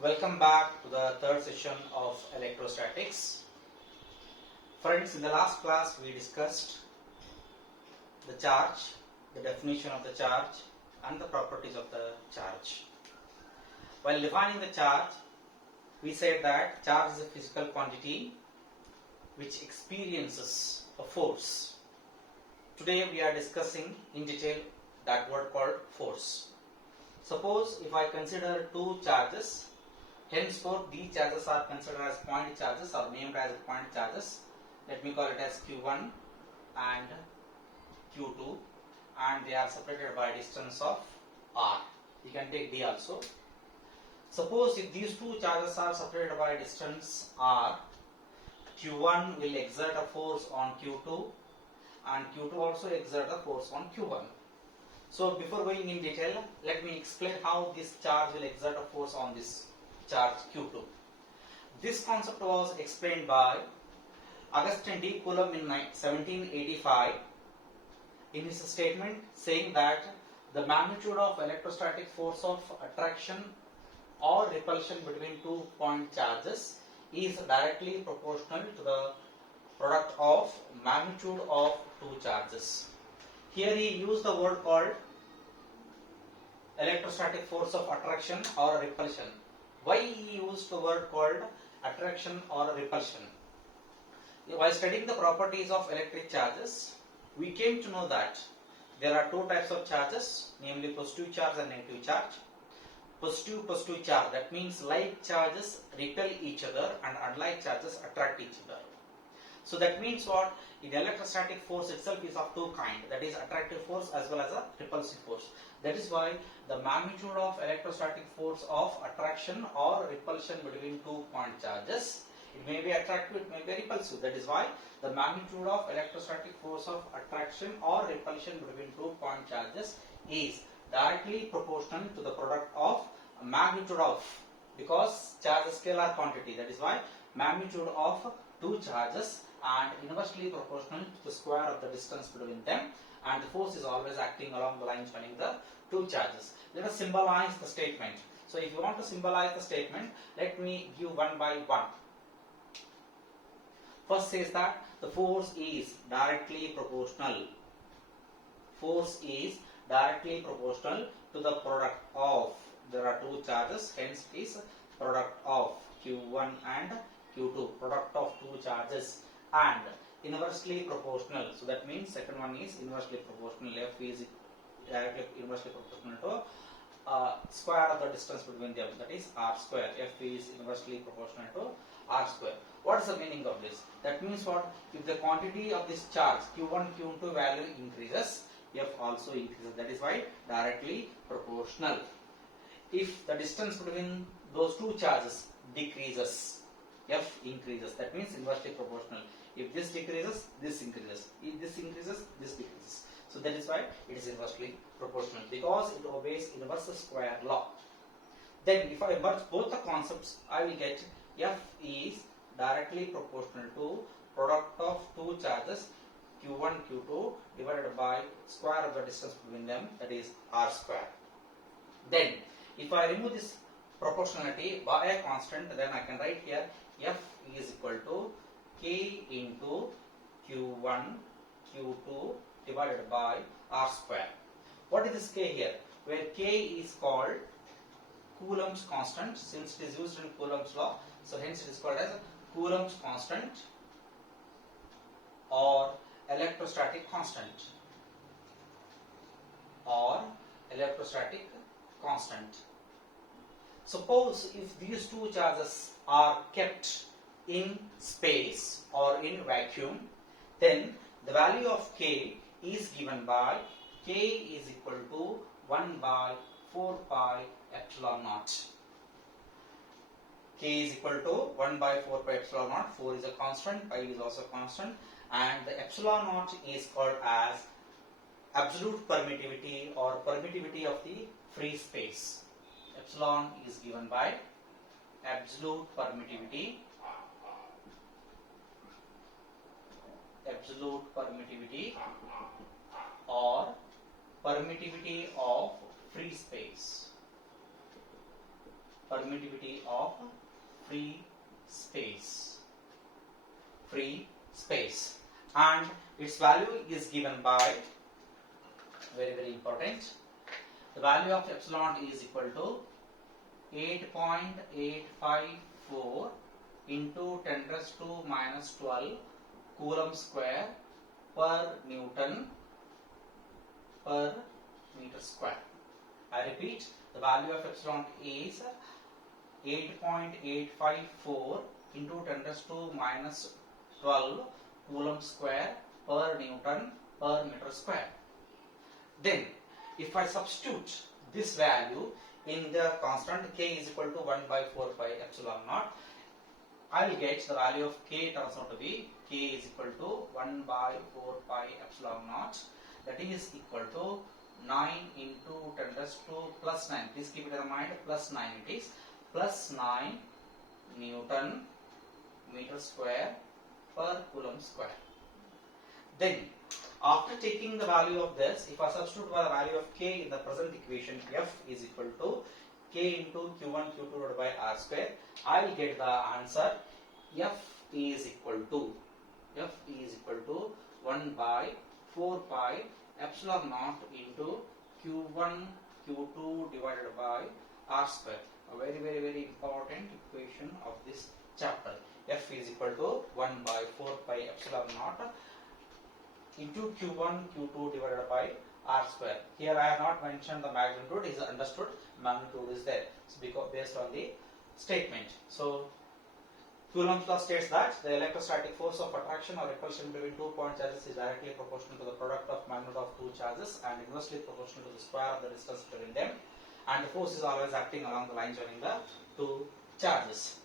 Welcome back to the third session of electrostatics. Friends, in the last class we discussed the charge, the definition of the charge and the properties of the charge. While defining the charge, we said that charge is a physical quantity which experiences a force. Today we are discussing in detail that word called force. Suppose if I consider two charges, henceforth these charges are considered as point charges or named as point charges. Let me call it as Q1 and Q2, and they are separated by a distance of R. You can take D also. Suppose if these two charges are separated by a distance R, Q1 will exert a force on Q2 and Q2 also exert a force on Q1. So before going in detail, let me explain how this charge will exert a force on this charge Q2. This concept was explained by Augustin D. Coulomb in 1785 in his statement saying that the magnitude of electrostatic force of attraction or repulsion between 2 point charges is directly proportional to the product of magnitude of two charges. Here he used the word called electrostatic force of attraction or repulsion. Why he used the word called attraction or repulsion? While studying the properties of electric charges, we came to know that there are two types of charges, namely positive charge and negative charge. Positive charge, that means like charges repel each other and unlike charges attract each other. So that means what? In electrostatic force itself is of two kinds, that is attractive force as well as a repulsive force. That is why the magnitude of electrostatic force of attraction or repulsion between 2 point charges, it may be attractive, it may be repulsive. That is why the magnitude of electrostatic force of attraction or repulsion between 2 point charges is directly proportional to the product of magnitude of, because charge is scalar quantity. That is why magnitude of two charges and inversely proportional to the square of the distance between them, and the force is always acting along the line joining the two charges. Let us symbolize the statement. So if you want to symbolize the statement, let me give one by one. First says that the force is directly proportional. Force is directly proportional to the product of, there are two charges, hence it is product of Q1 and Q2, product of two charges, and inversely proportional. So that means second one is inversely proportional. F is directly inversely proportional to square of the distance between them, that is R square. F is inversely proportional to R square. What is the meaning of this? That means what? If the quantity of this charge Q1, Q2 value increases, F also increases. That is why directly proportional. If the distance between those two charges decreases, F increases. That means inversely proportional. If this decreases, this increases. If this increases, this decreases. So that is why it is inversely proportional, because it obeys inverse square law. Then if I merge both the concepts, I will get F is directly proportional to product of two charges Q1, Q2 divided by square of the distance between them, that is R square. Then if I remove this proportionality by a constant, then I can write here F is equal to K into Q1, Q2 divided by R square. What is this K here? Where K is called Coulomb's constant, since it is used in Coulomb's law, so hence it is called as Coulomb's constant or electrostatic constant or electrostatic constant. Suppose if these two charges are kept in space or in vacuum, then the value of K is given by K is equal to 1 by 4 pi epsilon naught. K is equal to 1 by 4 pi epsilon naught. 4 is a constant, pi is also a constant, and the epsilon naught is called as absolute permittivity or permittivity of the free space. Epsilon is given by absolute permittivity or permittivity of free space. permittivity of free space. Free space. And its value is given by, very very important, the value of epsilon is equal to 8.854 into 10 raised to minus 12 Coulomb square per Newton per meter square. I repeat, the value of epsilon is 8.854 into 10 raised to minus 12 Coulomb square per Newton per meter square. Then, if I substitute this value in the constant k is equal to 1 by 4 pi epsilon naught, I will get the value of k turns out to be k is equal to 1 by 4 pi epsilon naught, that is equal to 9 into 10 raised to plus 9. Please keep it in mind, plus 9 it is, plus 9 Newton meter square per Coulomb square. Then, after taking the value of this, if I substitute the value of k in the present equation, f is equal to k into q1 q2 divided by r square, I will get the answer f is equal to 1 by 4 pi epsilon naught into q1 q2 divided by r square. A very very very important equation of this chapter. F is equal to 1 by 4 pi epsilon naught into q1 q2 divided by r square. Here I have not mentioned the magnitude, is understood, magnitude is there, so because based on the statement. So Coulomb's law states that the electrostatic force of attraction or repulsion between 2 point charges is directly proportional to the product of magnitude of two charges and inversely proportional to the square of the distance between them, and the force is always acting along the line joining the two charges.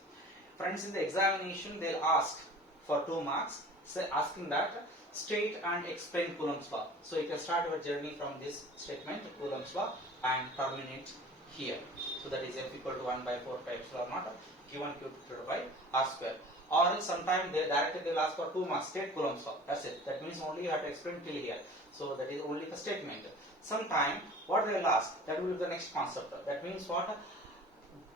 Friends, in the examination they'll ask for 2 marks, say asking that state and explain Coulomb's law. So you can start your journey from this statement, Coulomb's law, and terminate here. So that is F equal to 1 by 4 pi epsilon naught q1 q2 divided by r square. Or else sometime they directly will ask for 2 marks, state Coulomb's law. That's it. That means only you have to explain till here. So that is only the statement. Sometime what they will ask, that will be the next concept. That means what?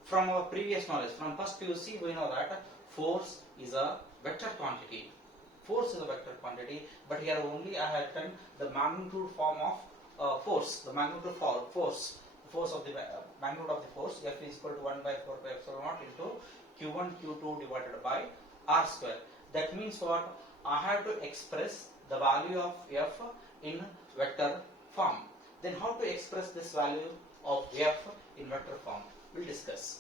From our previous knowledge, from first PUC we know that force is a vector quantity. Force is a vector quantity, but here only I have written the magnitude form of force. The magnitude of force, magnitude of the force, F is equal to 1 by 4 pi epsilon naught into q1 q2 divided by r square. That means what? I have to express the value of F in vector form. Then how to express this value of F in vector form? We'll discuss.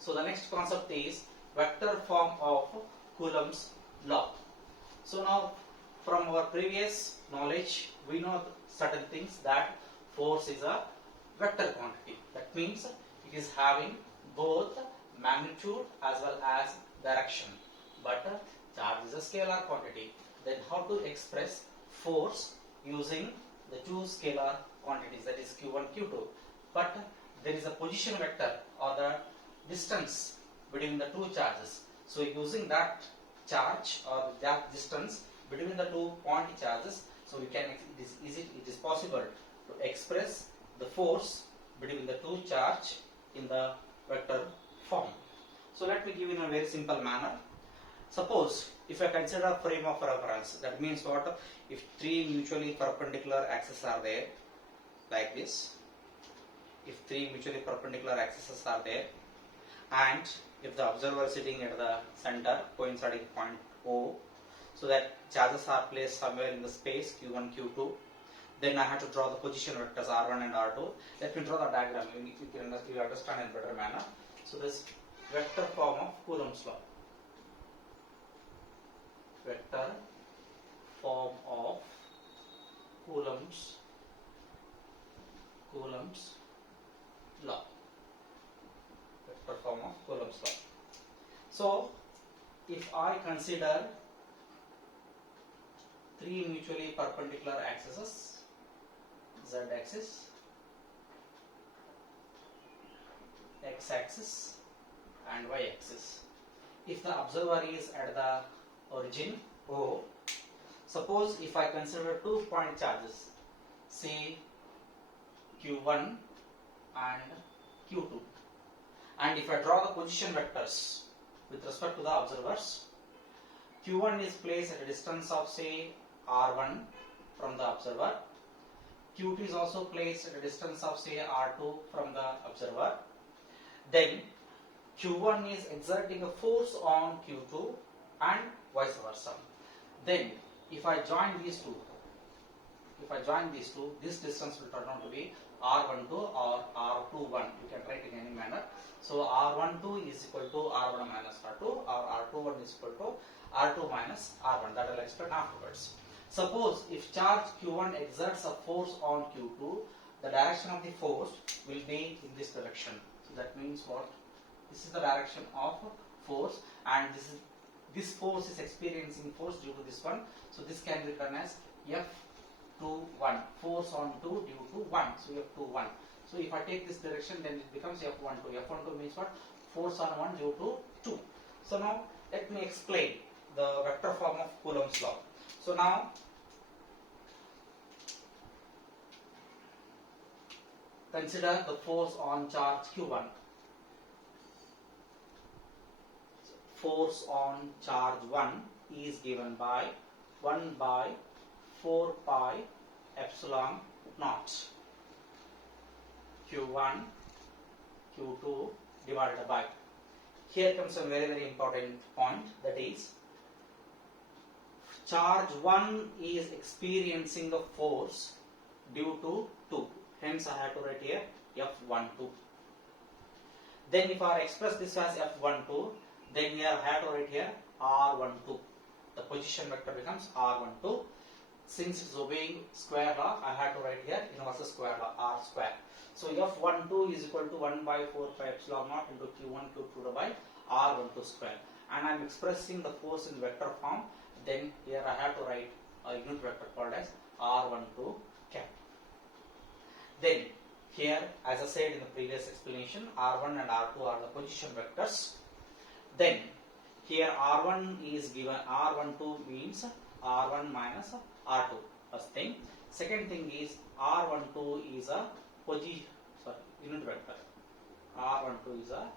So the next concept is vector form of Coulomb's law. So now from our previous knowledge we know certain things, that force is a vector quantity. That means it is having both magnitude as well as direction. But charge is a scalar quantity. Then how to express force using the two scalar quantities, that is q1, q2. But there is a position vector or the distance between the two charges. So using that charge or that distance between the 2 point charges, so we can it is possible to express the force between the two charge in the vector form. So let me give you in a very simple manner. Suppose if I consider a frame of reference, that means what? If 3 mutually perpendicular axes are there, like this, if 3 mutually perpendicular axes are there, and if the observer is sitting at the center coinciding point O, so that charges are placed somewhere in the space q1, q2, then I have to draw the position vectors r1 and r2. Let me draw the diagram, you understand in better manner. So this vector form of Coulomb's law. Vector form of Coulomb's law. Vector form of Coulomb's law. So if I consider 3 mutually perpendicular axes, z axis, x axis and y axis. If the observer is at the origin O, suppose if I consider 2 point charges, say q1 and Q2. And if I draw the position vectors with respect to the observers, Q1 is placed at a distance of say R1 from the observer. Q2 is also placed at a distance of say R2 from the observer. Then Q1 is exerting a force on Q2 and vice versa. Then if I join these two, this distance will turn out to be R12 or R21. You can write in any manner. So R12 is equal to R1 minus R2, or R21 is equal to R2 minus R1. That I will explain afterwards. Suppose if charge Q1 exerts a force on Q2, the direction of the force will be in this direction. So that means what? This is the direction of force, and this force is experiencing force due to this one. So this can be written as F21, force on 2 due to 1. So F21. So if I take this direction, then it becomes F12. F12 means what? Force on 1 due to 2. So now let me explain the vector form of Coulomb's law. So now consider the force on charge Q1. Force on charge 1 is given by 1 by 4 pi epsilon naught Q1 Q2 divided by, here comes a very very important point, that is charge 1 is experiencing the force due to 2, hence I have to write here F12. Then if I express this as F12, then here I have to write here R12. The position vector becomes R12. Since it's obeying square law, I have to write here inverse square law, R square. So F12 is equal to 1 by 4 pi epsilon naught into Q1 Q2 by R12 square. And I am expressing the force in vector form. Then here I have to write a unit vector called as R12 cap. Then here, as I said in the previous explanation, R1 and R2 are the position vectors. Then here R1 is given, R12 means R1 minus R2, first thing. Second thing is R12 is a unit vector. R12 is a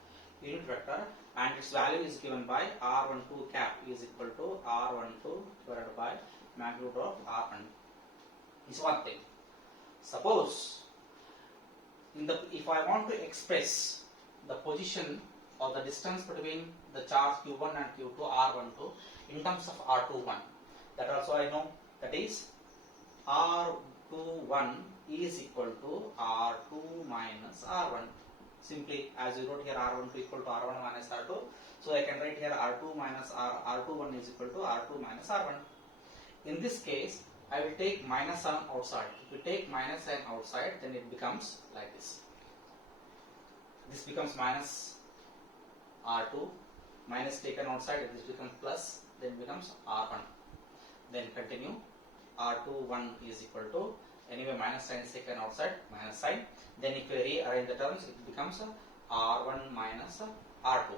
unit vector, and its value is given by R12 cap is equal to R12 divided by magnitude of R1. Is one thing. Suppose if I want to express the position or the distance between the charge Q1 and Q2 R12 in terms of R21, that also I know, that is R21 is equal to R2 minus R1. Simply as you wrote here R12 equal to R1 minus R2, so I can write here R2 minus R21 is equal to R2 minus R1. In this case, I will take minus sign outside. If we take minus sign outside, then it becomes like this. This becomes minus R2, minus taken outside, this becomes plus, then becomes R1. Then continue, R21 is equal to, anyway minus sign is taken outside, minus sign. Then if you rearrange the terms, it becomes R1 minus R2.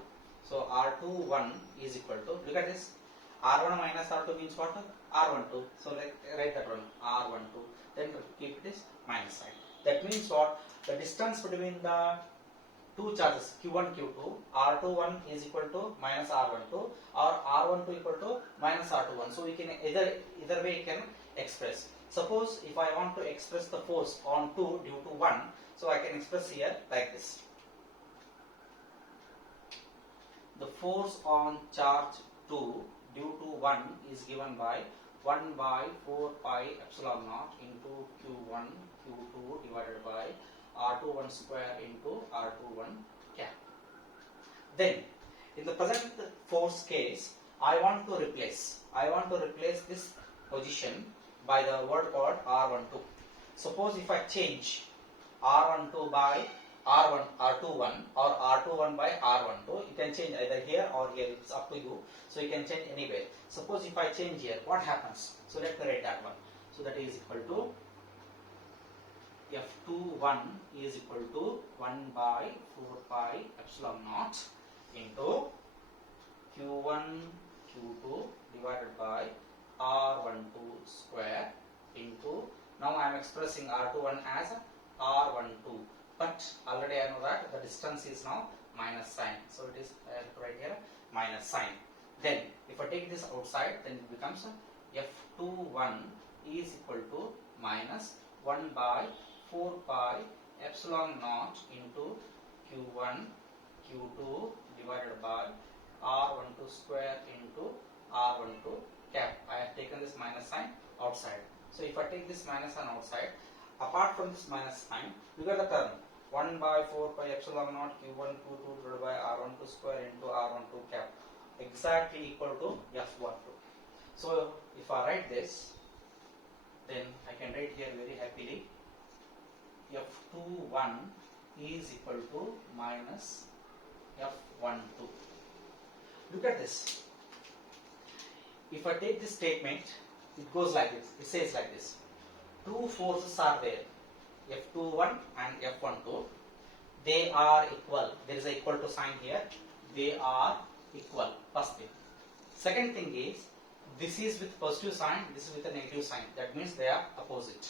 So R21 is equal to, look at this, R1 minus R2 means what? R12. So like write that one, R12. Then keep this minus sign. That means what? The distance between the two charges Q1, Q2, R21 is equal to minus R12 or R12 equal to minus R21. So we can either way you can express. Suppose if I want to express the force on 2 due to 1, so I can express here like this. The force on charge 2 due to 1 is given by 1 by 4 pi epsilon naught into Q1 Q2 divided by R21 square into R21 cap. Then in the present force case, I want to replace this position by the word called R12. Suppose if I change R12 by R21 or R21 by R12, you can change either here or here, it's up to you. So you can change anywhere. Suppose if I change here, what happens? So let me write that one. So that is equal to F21 is equal to 1 by 4 pi epsilon naught into Q1 Q2 divided by R12 square into, now I am expressing R21 as R12 but already I know that the distance is now minus sign, so it is right here minus sign. Then if I take this outside, then it becomes F21 is equal to minus 1 by 4 pi epsilon naught into Q1 Q2 divided by R12 square into R12 cap. I have taken this minus sign outside. So if I take this minus sign outside, apart from this minus sign, you get the term 1 by 4 pi epsilon naught Q1 Q2 divided by R12 square into R12 cap, exactly equal to F12. So if I write this, then I can write here very happily F21 is equal to minus F12. Look at this. If I take this statement, it goes like this. It says like this. Two forces are there, F21 and F12. They are equal. There is an equal to sign here. They are equal. First thing. Second thing is, this is with positive sign, this is with a negative sign. That means they are opposite.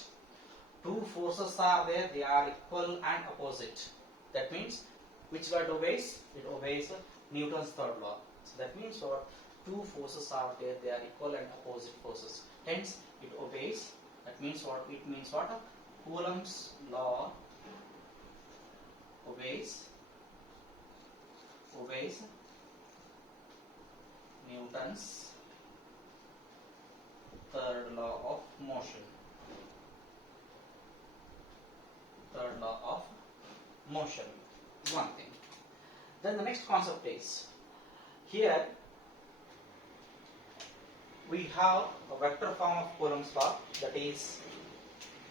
Two forces are there, they are equal and opposite. That means which law it obeys? It obeys Newton's third law. So that means what? Two forces are there, they are equal and opposite forces. Hence it obeys. That means what? It means what? Coulomb's law obeys Newton's third law of motion. Third law of motion is one thing. Then the next concept is, here we have a vector form of Coulomb's law, that is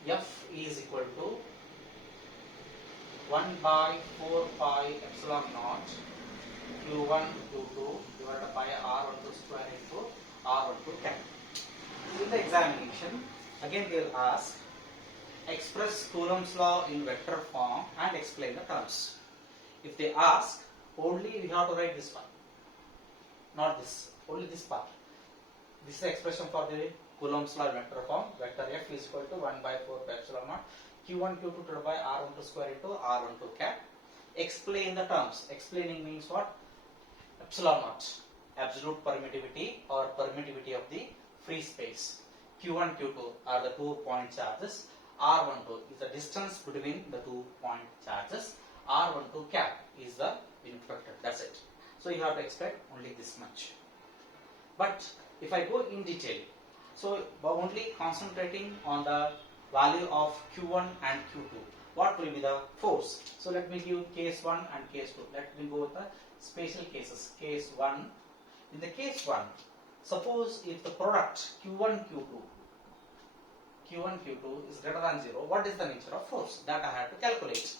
F is equal to 1 by 4 pi epsilon naught Q1 Q2 divided by R12 square into R12 cap. In the examination, again they will ask, express Coulomb's law in vector form and explain the terms. If they ask, only we have to write this one, not this, only this part. This is the expression for the Coulomb's law in vector form. Vector F is equal to 1 by 4 pi epsilon naught Q1 Q2 divided by R12 square into R12 cap. Explain the terms. Explaining means what? Epsilon naught, absolute permittivity or permittivity of the free space. Q1 Q2 are the 2 point charges. R12 is the distance between the 2 point charges. R12 cap is the unit vector. That's it. So you have to expect only this much. But if I go in detail, so by only concentrating on the value of Q1 and Q2, what will be the force? So let me give case 1 and case 2. Let me go with the special cases. Case 1. In the case 1, suppose if the product Q1 Q2 is greater than 0, what is the nature of force? That I have to calculate.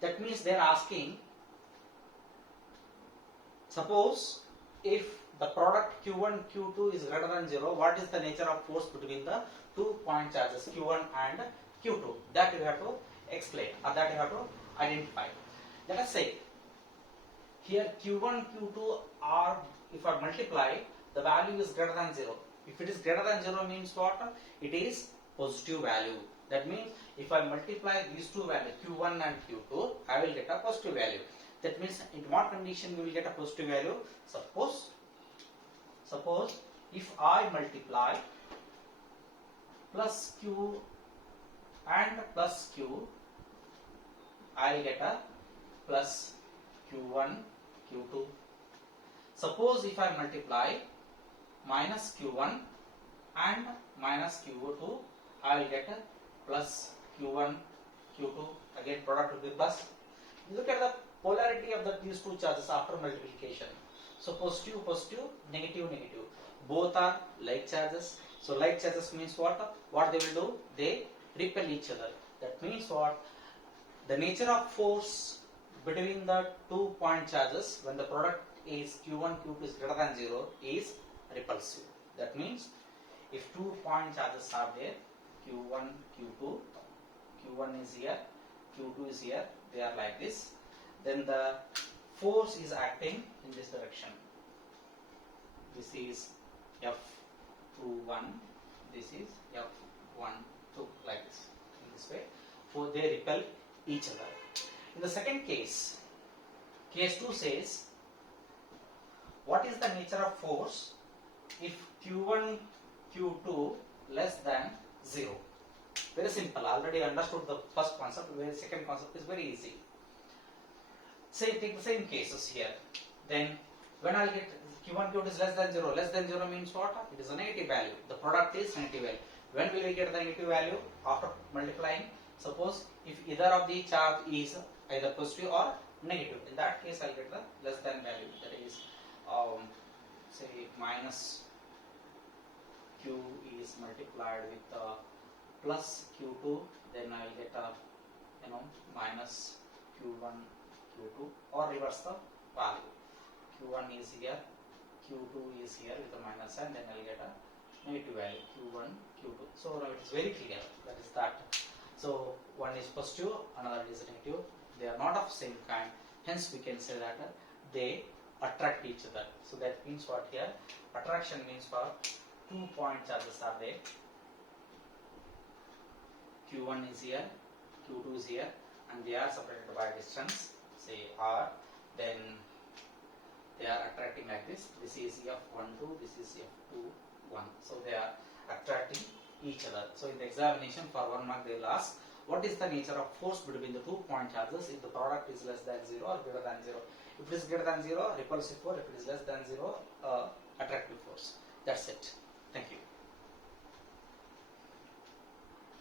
That means they are asking, suppose if the product Q1 Q2 is greater than 0, what is the nature of force between the 2 point charges Q1 and Q2? That you have to explain, or that you have to identify. Let us say here Q1 Q2 are, if I multiply, the value is greater than 0. If it is greater than 0 means what? It is positive value. That means if I multiply these two values Q1 and Q2, I will get a positive value. That means in what condition we will get a positive value? Suppose if I multiply plus Q and plus Q, I will get a plus Q1 Q2. Suppose if I multiply minus Q1 and minus Q2, I will get a plus Q1 Q2. Again product will be plus. Look at the polarity of these two charges after multiplication. So positive positive, negative negative. Both are like charges. So like charges means what? What they will do? They repel each other. That means what? The nature of force between the 2 point charges when the product is Q1 Q2 is greater than 0 is repulsive. That means if 2 point charges are there, Q1 Q2, Q1 is here, Q2 is here, they are like this, then the force is acting in this direction. This is F21, this is F12, like this, in this way. So they repel each other. In the second case, case 2 says, what is the nature of force if Q1, Q2 less than 0? Very simple. Already understood the first concept. The second concept is very easy. Say take the same cases here. Then when I'll get Q1, Q2 is less than 0. Less than 0 means what? It is a negative value. The product is negative value. When will we get the negative value? After multiplying. Suppose if either of the charge is either positive or negative. In that case, I'll get the less than value. That is, say minus Q is multiplied with plus Q2. Then I'll get a minus Q1, Q2, or reverse the value. Q1 is here, Q2 is here with a minus sign, then I'll get a negative value Q1, Q2. So now it is very clear, that is that. So one is positive, another is negative. They are not of same kind, hence we can say that they attract each other. So that means what here? Attraction means for 2 point charges are there. Q1 is here, Q2 is here, and they are separated by distance, say R. Then they are attracting like this. This is F1, 2, this is F2, 1. So they are attracting each other. So in the examination for 1 mark they will ask, what is the nature of force between the 2 point charges if the product is less than 0 or greater than 0? If it is greater than 0, repulsive force. If it is less than 0, attractive force. That's it. Thank you.